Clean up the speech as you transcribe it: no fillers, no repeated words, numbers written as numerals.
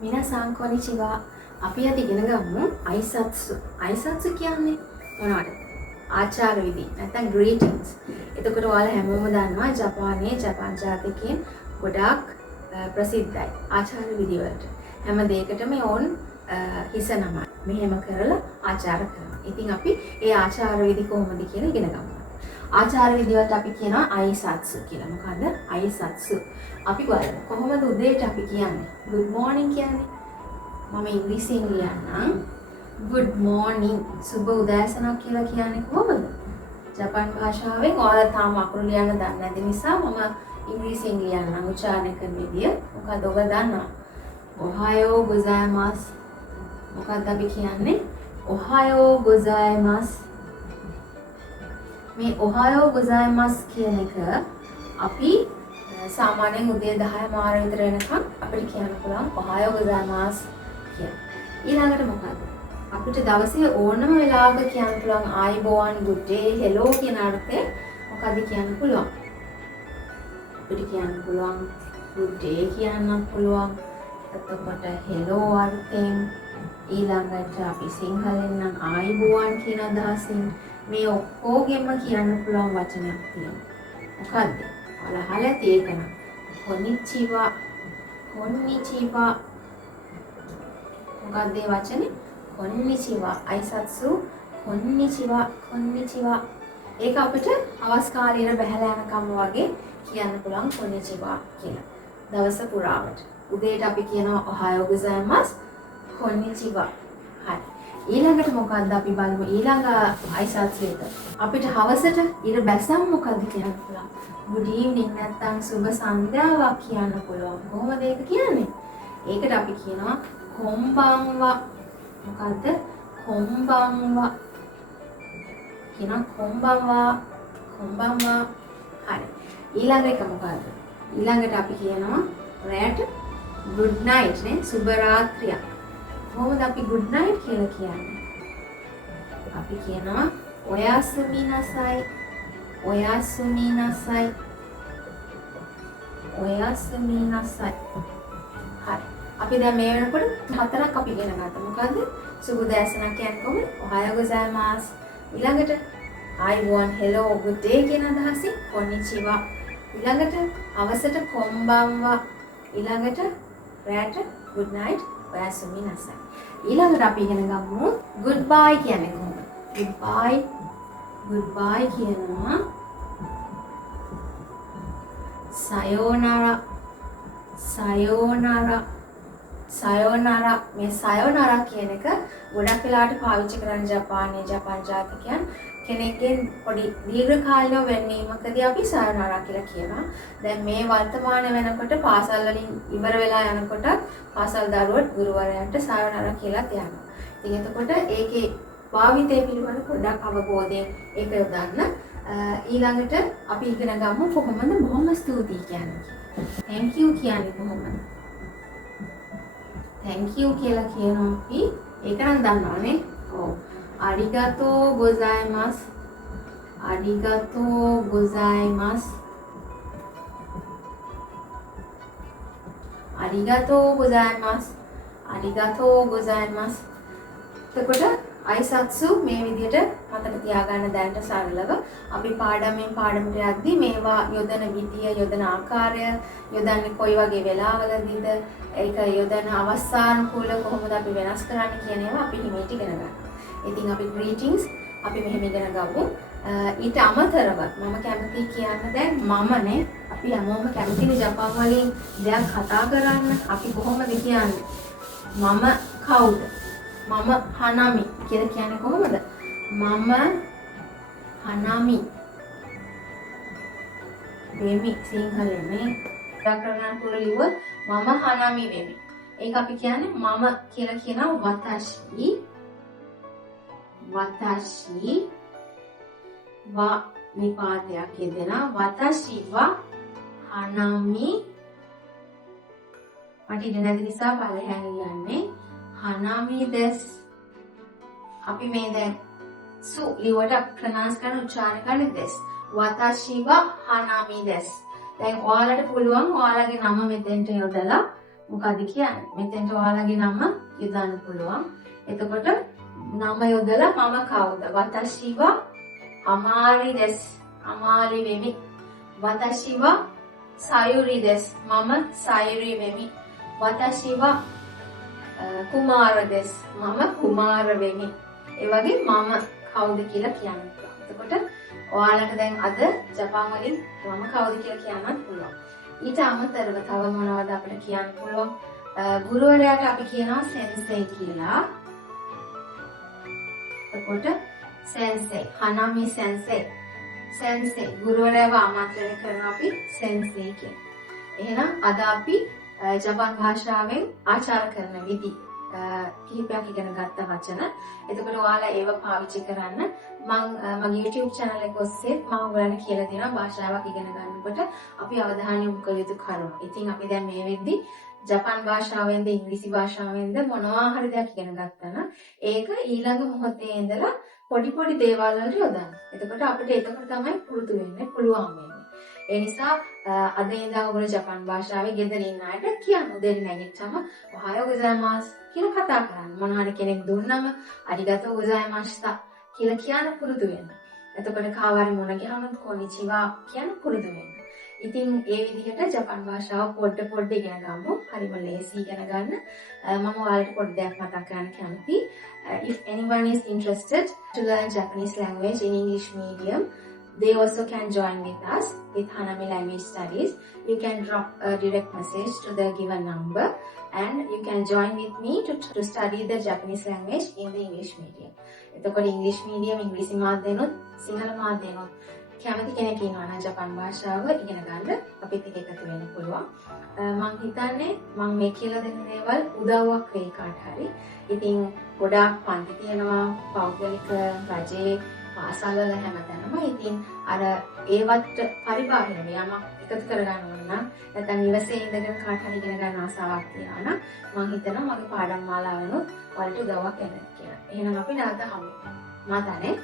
මිනාසාන් කොනිචිවා. අපි අද ඉගෙන ගමු අයිසත්සු. අයිසත්සු කියන්නේ මොනවද? ආචාර විධි නැත්නම් greetings. එතකොට ඔයාලා හැමෝම දන්නවා ජපානයේ ජපාන් ජාතිකයන් ගොඩාක් ප්‍රසිද්ධයි ආචාර විධි වලට. හැම දෙයකටම ඕන් හිස නමයි. මෙහෙම කරලා ආචාර කරනවා. ඉතින් අපි ඒ ආචාර විධි කොහොමද කියලා ඉගෙන ගමු. ආචාර විධි වලට අපි කියනවා අයිසත්සු කියලා. මොකද්ද? අයිසත්සු. අපි බලමු කොහොමද උදේට අපි කියන්නේ good morning කියන්නේ. මම ඉංග්‍රීසියෙන් ලියන්නම්. good morning සුබ උදෑසනක් කියලා කියන්නේ කොහොමද? ජපාන් භාෂාවෙන් ඔයාලා තාම අකුරු ලියන්න දන්නේ නැති නිසා මම ඉංග්‍රීසියෙන් ලියන්නම් උච්චාරණය කරන විදිය. මොකද ඔබ දන්නවා. ඔහායෝ ගොසායිමාස්. මොකක්ද අපි කියන්නේ? ඔහායෝ ගොසායිමාස්. මේ ඔහායෝ ගොසායිමාස් කියන එක අපි සාමාන්‍යයෙන් උදේ 10 මාර විතර වෙනකම් අපිට කියන්න පුළුවන් ඔහායෝ ගොසායිමාස් කියලා. ඊළඟට මොකද්ද? අපිට දවසේ ඕනම වෙලාවක කියන්න පුළුවන් ආයිබෝවන් good day hello කියන අර්ථය මොකද්ද කියන්න පුළුවන්? අපිට කියන්න පුළුවන් good day කියන්නත් පුළුවන්. එතකොට hello අර්ථයෙන් ඊළඟට අපි සිංහලෙන් නම් ආයිබෝවන් කියන අදහසින් මේ ඔක්කොගෙම කියන්න පුළුවන් වචනයක් තියෙනවා. මොකද්ද? ඔයාලා අහලා තියෙකන. කොනිචිවා. කොනිචිවා. මොකක්ද ඒ වචනේ? කොනිචිවා. අයිසත්සු කොනිචිවා. කොනිචිවා. ඒක අපිට අවස් කාලේ බහැලා යනකම් වගේ කියන්න පුළුවන් කොනිචිවා කියලා. දවස පුරාවට. උදේට අපි කියනවා ඔහායෝ ගොසායිමාස් කොනිචිවා. හරි. ඊළඟට මොකක්ද අපි බලමු ඊළඟ අයිසත්සු එක. අපිට හවසට ඉර බැසම් මොකද්ද කියන්න පුළුවන්? good evening නැත්නම් සුබ සන්ධ්‍යාවක් කියන්න පුළුවන්. කොහොමද ඒක කියන්නේ? ඒකට අපි කියනවා කොම්බන්වා. මොකද්ද? කොම්බන්වා. කියනවා කොම්බන්වා. කොම්බන්වා. හරි. ඊළඟ එක මොකද්ද? ඊළඟට අපි කියනවා රැට good night නේ සුබ රාත්‍රියක්. කොහොමද අපි good night කියලා කියන්නේ? අපි කියනවා ඔයාසුමි නසයි. ඔයාසුමි නසයි. ඔයාසුමි නසයි. හරි. අපි දැන් මේ වෙනකොට හතරක් අපි ඉගෙන ගත්තා. මොකද්ද? සුබ උදෑසනක් කියන්නේ කොහොමද? ඔහායෝ ගොසායිමාස්. ඊළඟට ආයිබෝවන් hello good day කියන අදහසින් කොනිචිවා. ඊළඟට අවසට කොම්බන්වා. ඊළඟට රැට good night ඔයාසුමි නසයි. ඊළඟට අපි ඉගෙන ගමු goodbye කියන්නේ කොහොමද? goodbye. goodbye කියනවා sayonara. sayonara. sayonara. මේ sayonara කියන එක ගොඩක් වෙලාවට පාවිච්චි කරන ජපානයේ ජපාන් ජාතිකයන් කෙනෙක්ගෙන් පොඩි දීර්ඝ කාලිනව වෙනවීමකදී අපි sayonara කියලා කියනවා. දැන් මේ වර්තමාන වෙනකොට පාසල් වලින් ඉවර වෙලා යනකොට පාසල් දරුවෝ ගුරුවරයන්ට sayonara කියලා කියනවා. ඉතින් එතකොට ඒකේ භාවිතය පිළිබඳ පොඩ්ඩක් අවබෝධයෙන් ඒක යොදන්න. ඊළඟට අපි ඉගෙන ගමු කොහොමද බොහොම ස්තුතියි කියන්නේ. thank you කියන්නේ කොහොමද? thank you කියලා කියනවා අපි. ඒක නම් දන්නවනේ. ඔව්. අරිගාතෝ ගොසායිමාස්. අරිගාතෝ ගොසායිමාස්. අරිගාතෝ ගොසායිමාස්. අරිගාතෝ ගොසායිමාස්. එතකොට අයිසත්සු මේ විදිහට මතක තියාගන්න දැනට සරලව අපි පාඩමෙන් පාඩමට යද්දී මේවා යොදන විදිය යොදන ආකාරය යොදන්නේ කොයි වගේ වෙලාවලදීද ඒක යොදන අවස්ථානුකූල කොහොමද අපි වෙනස් කරන්නේ කියන ඒවා අපි හිමීට ඉගෙන ගන්නවා. ඉතින් අපි greetings අපි මෙහෙම ඉගෙන ගමු. ඊට අමතරව මම කැමතියි කියන්න දැන් මමනේ අපි හැමෝම කැමතිනේ ජපාන් වලින් දෙයක් කතා කරන්න. අපි කොහොමද කියන්නේ? මම කවුද? මම හනමි කියලා කියන්නේ කොහොමද? මම හනමි. වෙමි සිංහලෙන් නේ. ව්‍යාකරණ තුල ලිව්වොත් මම හනමි වෙමි. ඒක අපි කියන්නේ මම කියලා කියනවා වතාෂි. වතාෂි වා නිපාතයක් යෙදෙනා වතාෂි වා හනමි. මට ඉඳ නැති නිසා පළහැන් යන්නේ හනමි දෙස්. අපි මේ දැන් සු ලිවට ප්‍රනාන්ස් කරන උච්චාරණය කරන්නේ දෙස්. වතාෂි වා හනමි දෙස්. දැන් ඔයාලට පුළුවන් ඔයාලගේ නම මෙතෙන්ට යොදලා මොකද කියන්නේ? මෙතෙන්ට ඔයාලගේ නම යොදන්න පුළුවන්. එතකොට නම යොදලා මම කවුද? වතශි wa අමාරි දෙස්. අමාරි වෙමි. වතශි wa සයුරි දෙස්. මම සයුරි වෙමි. වතශි wa කුමාර දෙස්. මම කුමාර වෙමි. ඒ වගේ මම කවුද කියලා කියන්න පුළුවන්. එතකොට ඔයාලට දැන් අද ජපාන් වලින් මම කවුද කියලා කියන්නත් පුළුවන්. ඊට අමතරව තව මොනවද අපිට කියන්න පුළුවන්? ගුරුවරයාට අපි කියනවා සෙන්සෙයි කියලා. එතකොට සෙන්සෙයි, හනාමි සෙන්සෙයි. සෙන්සෙයි ගුරුවරයාව ආමන්ත්‍රණය කරනවා අපි සෙන්සෙයි කියලා. එහෙනම් අද අපි ජපාන් භාෂාවෙන් ආචාර කරන විදි කිහිපයක් ඉගෙන ගත්ත වචන. එතකොට ඔයාලා ඒව පාවිච්චි කරන්න. මගේ YouTube channel එක ඔස්සේ මම ඔයාලට කියලා දෙනවා භාෂාවක් ඉගෙන ගන්නකොට අපි අවධානය යොමු කළ යුතු කරුණු. ඉතින් අපි දැන් මේ වෙද්දි ජපාන් භාෂාවෙන්ද ඉංග්‍රීසි භාෂාවෙන්ද මොනවා හරි දෙයක් ඉගෙන ගත්තා නම් ඒක ඊළඟ මොහොතේ ඉඳලා පොඩි දේවල් වලට යොදන්න. එතකොට අපිට එතකොට තමයි පුරුදු වෙන්න පුළුවන් වෙන්නේ. ඒ නිසා අද ඉඳන් ඔයගොල්ලෝ ජපාන් භාෂාවේ ගෙදර ඉන්න අයට කියන්න. උදේට නැගිට්ටම ඔහායෝ ගොසයිමාස් කියලා කතා කරන්න. මොන හරි කෙනෙක් දුන්නම අරිගතෝ ගොසයිමාස්තා කියලා කියන්න පුරුදු වෙන්න. එතකොට කාවාරි මොන ගියාම කොනිචිවා කියන්න පුරුදු වෙන්න. ඉතින් ඒ විදිහට ජපාන් භාෂාව පොඩ ඉගෙන ගමු. හරිම ලේසි ඉගෙන ගන්න. මම ඔයාලට පොඩ්ඩක් මතක් කරන්න කැමතියි. If anyone is interested to learn Japanese language in English medium, they also can join with us with Hanami Language Studies. You can drop a direct message to the given number and you can join with me to study the Japanese language in the English medium. එතකොට English medium ඉංග්‍රීසි මාධ්‍යනොත් සිංහල මාධ්‍යනොත් කැමති කෙනෙක් ඉන්නවා නම් ජපාන් භාෂාව ඉගෙන ගන්න අපිත් එක්ක එකතු වෙන්න පුළුවන්. මම හිතන්නේ මම මේ කියලා දෙන දේවල් උදව්වක් වෙයි කාට හරි. ඉතින් ගොඩාක් පන්ති තියෙනවා පෞද්ගලික රජයේ පාසල්වල හැමතැනම. ඉතින් අර ඒවත් පරිබාහිර යමක් එකතු කරගන්න ඕන නම් නැත්නම් නිවසේ ඉඳගෙන කාට හරි ඉගෙන ගන්න ආසාවක් තියෙනවා නම් මම හිතනවා මගේ පාඩම් මාලාවෙනුත් ඔයාලට උදව්වක් වෙන්න කියලා. එහෙනම් අපි නැවත හමු. මතනේ